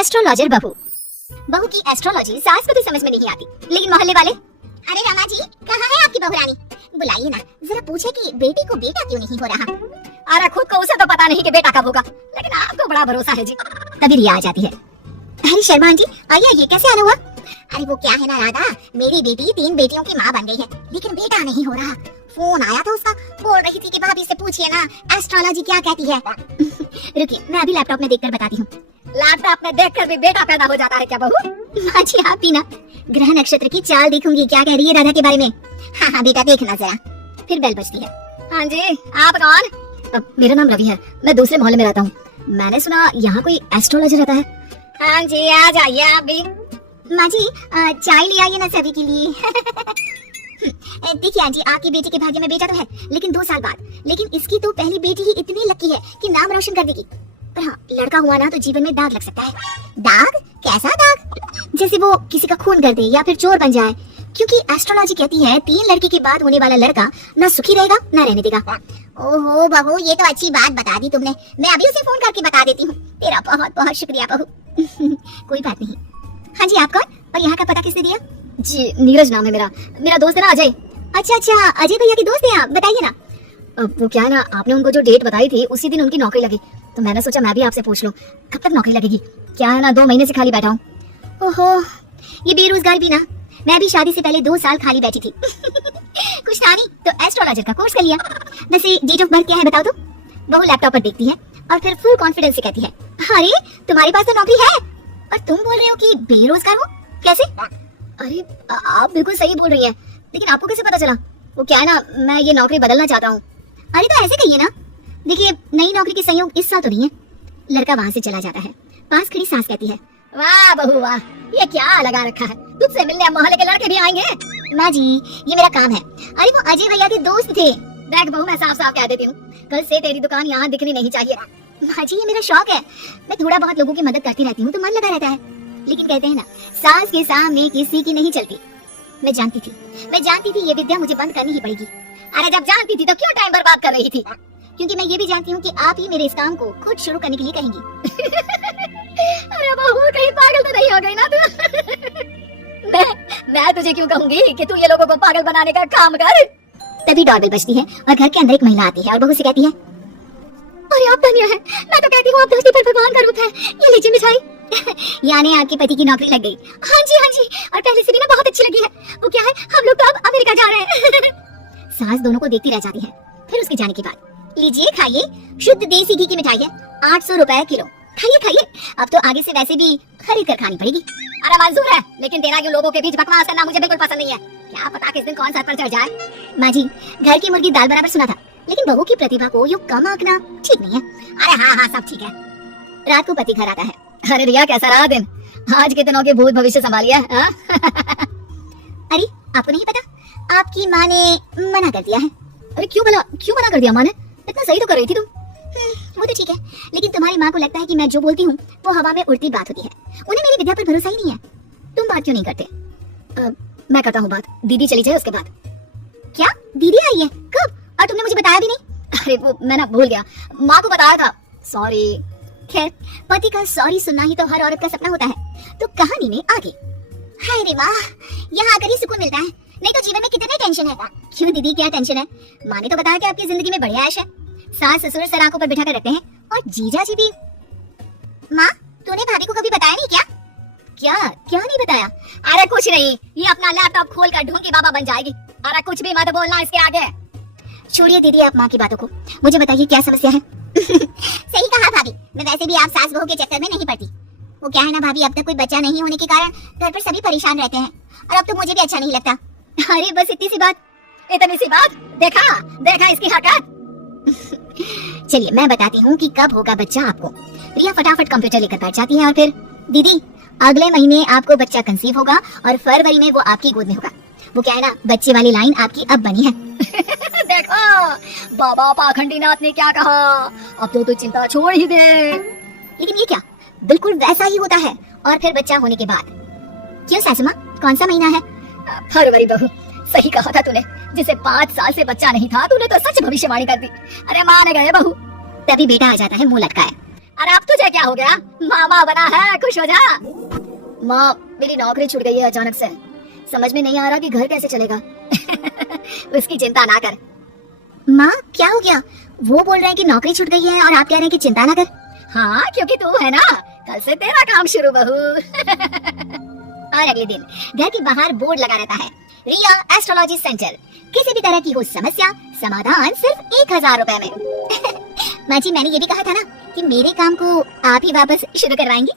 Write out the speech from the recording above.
Astrologer बहू। बहू की एस्ट्रोलॉजी सास को तो समझ में नहीं आती, लेकिन मोहल्ले वाले, अरे रमा जी, कहाँ है आपकी बहू रानी? बुलाइए ना, जरा पूछे कि बेटी को बेटा क्यों नहीं हो रहा। अरे खुद को उसे तो पता नहीं कि बेटा कब होगा, लेकिन आपको बड़ा भरोसा है जी। तभी रिया आ जाती है। अरे शर्मा आंटी, आइए, ये कैसे आना हुआ? अरे वो क्या है ना राधा, मेरी बेटी 3 बेटियों की माँ बन गई है, लेकिन बेटा नहीं हो रहा। फोन आया था उसका, बोल रही थी कि भाभी से पूछिए ना एस्ट्रोलॉजी क्या कहती है। रुकिए, मैं अभी लैपटॉप में देखकर बताती हूँ। लैपटॉप में देखकर भी बेटा पैदा हो जाता है क्या बहू? माँ जी, आप भी ना ग्रह नक्षत्र की चाल देखूंगी, क्या कह रही है राधा के बारे में। हाँ हाँ बेटा, देखना जरा। फिर बेल बजती है। हाँ जी, आप कौन? मेरा नाम रवि है, मैं दूसरे मोहल्ले में रहता हूँ। मैंने सुना यहाँ कोई एस्ट्रोलॉजर रहता है। हाँ जी, आ जाइए आप भी। माँ जी, चाय ले आइए ना सभी के लिए। देखिए आंटी, आपकी बेटी के भाग्य में बेटा तो है, लेकिन 2 साल बाद। लेकिन इसकी तो पहली बेटी ही इतनी लकी है कि नाम रोशन कर देगी। पर हाँ, लड़का हुआ ना तो जीवन में दाग लग सकता है। दाग? कैसा दाग? जैसे वो किसी का खून कर दे या फिर चोर बन जाए, क्योंकि एस्ट्रोलॉजी कहती है 3 लड़के के बाद होने वाला लड़का ना सुखी रहेगा ना रहने देगा। ओहो बहू, ये तो अच्छी बात बता दी तुमने। मैं अभी उसे फोन करके बता देती हूँ। तेरा बहुत बहुत शुक्रिया बहू। कोई बात नहीं। हाँ जी, आप कौन और यहाँ का पता किसने दिया? जी, नीरज नाम है मेरा दोस्त है ना अजय। अच्छा अच्छा, अजय भैया के दोस्त हैं आप, बताइए ना। वो क्या है ना, आपने उनको जो डेट बताई थी उसी दिन उनकी नौकरी लगी, तो मैंने सोचा मैं भी आपसे पूछ लूं कब तक नौकरी लगेगी। क्या है ना, 2 महीने से खाली बैठा हूँ। ओहो, ये बेरोजगार भी ना। मैं भी शादी से पहले 2 साल खाली बैठी थी। कुछ था नहीं तो एस्ट्रोलॉजर का कोर्स कर लिया। वैसे डेट ऑफ बर्थ क्या है बताओ तो? बहू लैपटॉप पर देखती है और फिर फुल कॉन्फिडेंस से कहती है, अरे तुम्हारे पास तो नौकरी है और तुम बोल रहे हो कि बेरोजगार हो, कैसे? अरे आप बिल्कुल सही बोल रही हैं, लेकिन आपको कैसे पता चला? वो क्या है ना, मैं ये नौकरी बदलना चाहता हूँ। अरे तो ऐसे कहिए ना। देखिए, नई नौकरी के संयोग इस साल तो नहीं है। लड़का वहाँ से चला जाता है। पास खड़ी सास कहती है, वाह बहू वाह, ये क्या लगा रखा है? तुझसे मिलने मोहल्ले के लड़के भी आएंगे? माँ जी, ये मेरा काम है। अरे वो अजय भैया के दोस्त थे। देख बहू, मैं साफ साफ कह देती हूँ, कल से तेरी दुकान यहाँ दिखनी नहीं चाहिए। माँ जी, ये मेरा शौक है। मैं थोड़ा बहुत लोगों की मदद करती रहती हूँ तो मन लगा रहता है। लेकिन कहते हैं ना, सास के सामने किसी की नहीं चलती। मैं जानती थी ये विद्या मुझे बंद करनी ही पड़ेगी। अरे जब जानती थी तो क्यों टाइम बर्बाद कर रही थी? क्योंकि मैं ये भी जानती हूँ कि आप ही मेरे इस काम को खुद शुरू करने के लिए कहेंगी। अरे बहू, कहीं पागल तो नहीं हो गई ना तू? मैं तुझे क्यों कहूंगी कि तू ये लोगों को पागल बनाने का काम कर। तभी डोरबेल बजती है और घर के अंदर एक महिला आती है और बहू से कहती है, अरे आप धन्य है, मैं तो कहती हूँ आप धरती पर भगवान का रूप है। ये लीजिए मिठाई। यानी आपके पति की नौकरी लग गई? हाँ जी, और पहले से भी ना बहुत अच्छी लगी है। वो क्या है, हम लोग तो अब अमेरिका जा रहे हैं। सास दोनों को देखती रह जाती है। फिर उसके जाने के बाद, लीजिए खाइए, शुद्ध देसी घी की मिठाई है, 800 रुपए किलो। खाइए, अब तो आगे से वैसे भी खरीद कर खानी पड़ेगी। अरे मंजूर है, लेकिन तेरा ये लोगों के बीच बकवास करना मुझे बिल्कुल पसंद नहीं है। क्या पता किस दिन कौन सा पर चढ़ जाए। माँ जी, घर की मुर्गी दाल बराबर सुना था, लेकिन बहू की प्रतिभा को यूं कम आंकना ठीक नहीं है। अरे हाँ, सब ठीक है। रात को पति घर आता है। अरे रिया, कैसा रहा दिन? आज के दिनों के भूत भविष्य संभालिए। अरे आपको नहीं पता, आपकी माँ ने मना कर दिया है। अरे क्यों मना कर दिया माँ ने? इतना सही तो कर रही थी तुम। वो तो ठीक है, लेकिन तुम्हारी माँ को लगता है कि मैं जो बोलती हूँ वो हवा में उड़ती बात होती है। उन्हें मेरी विद्या पर भरोसा ही नहीं है। तुम बात क्यों नहीं करते? मैं करता हूँ बात, दीदी चली जाए उसके बाद। क्या दीदी आई है? कब? और तुमने मुझे बताया भी नहीं। अरे वो मैं ना भूल गया, माँ को बताया था, सॉरी। खैर, पति का सॉरी सुनना ही तो हर औरत का सपना होता है। तो कहानी में आगे। हाय रे वाह, यहाँ आकर ही सुकून मिलता है, नहीं तो जीवन में कितनी टेंशन है। क्यों दीदी, क्या टेंशन है? माँ ने तो बताया कि आपकी जिंदगी में बढ़िया ऐश है। सास ससुर सर आंखों पर बिठा कर रखते हैं और जीजा जी भी। माँ, तूने भाभी को कभी बताया नहीं क्या? क्या नहीं बताया? अरे कुछ नहीं, ये अपना लैपटॉप खोल कर ढोंगी बाबा बन जाएगी। अरे कुछ भी मत बोलना इसके आगे। छोड़िए दीदी आप माँ की बातों को, मुझे बताइए क्या समस्या है? सही कहा भाभी, मैं वैसे भी आप सास बहू के चक्कर में नहीं पड़ती। वो क्या है ना भाभी, अब तक कोई बच्चा नहीं होने के कारण घर पर सभी परेशान रहते हैं और अब तो मुझे भी अच्छा नहीं लगता। अरे बस इतनी सी बात। देखा इसकी हरकत। चलिए मैं बताती हूँ कि कब होगा बच्चा आपको। रिया फटाफट कंप्यूटर लेकर बैठ जाती है और फिर, दीदी अगले महीने आपको बच्चा कंसीव होगा और फरवरी में वो आपकी गोद में होगा। वो क्या है ना, बच्चे वाली लाइन आपकी अब बनी है। देखो बाबा पाखंडीनाथ ने क्या कहा, अब तो तू चिंता छोड़ ही दे। लेकिन ये क्या, बिल्कुल वैसा ही होता है। और फिर बच्चा होने के बाद, क्यों सासू माँ, कौन सा महीना है? फरवरी बहू, सही कहा था तूने। जिसे 5 साल से बच्चा नहीं था, तूने तो सच भविष्यवाणी कर दी। अरे मान गए बहू। तभी बेटा आ जाता है मुंह लटकाए। अरे अब तुझे क्या हो गया, मामा बना है, खुश हो जा। माँ मेरी नौकरी छूट गई है अचानक से, समझ में नहीं आ रहा कि घर कैसे चलेगा। उसकी चिंता ना कर। माँ क्या हो गया? वो बोल रहे हैं कि नौकरी छूट गई है और आप कह रहे हैं कि चिंता ना कर। हाँ क्योंकि तू है ना, कल से तेरा काम शुरू बहू। और अगले दिन घर के बाहर बोर्ड लगा रहता है, रिया एस्ट्रोलॉजी सेंटर, किसी भी तरह की हो समस्या, समाधान सिर्फ 1000 रुपए में। माँ जी मैंने ये भी कहा था ना कि मेरे काम को आप ही वापस शुरू करवाएंगी।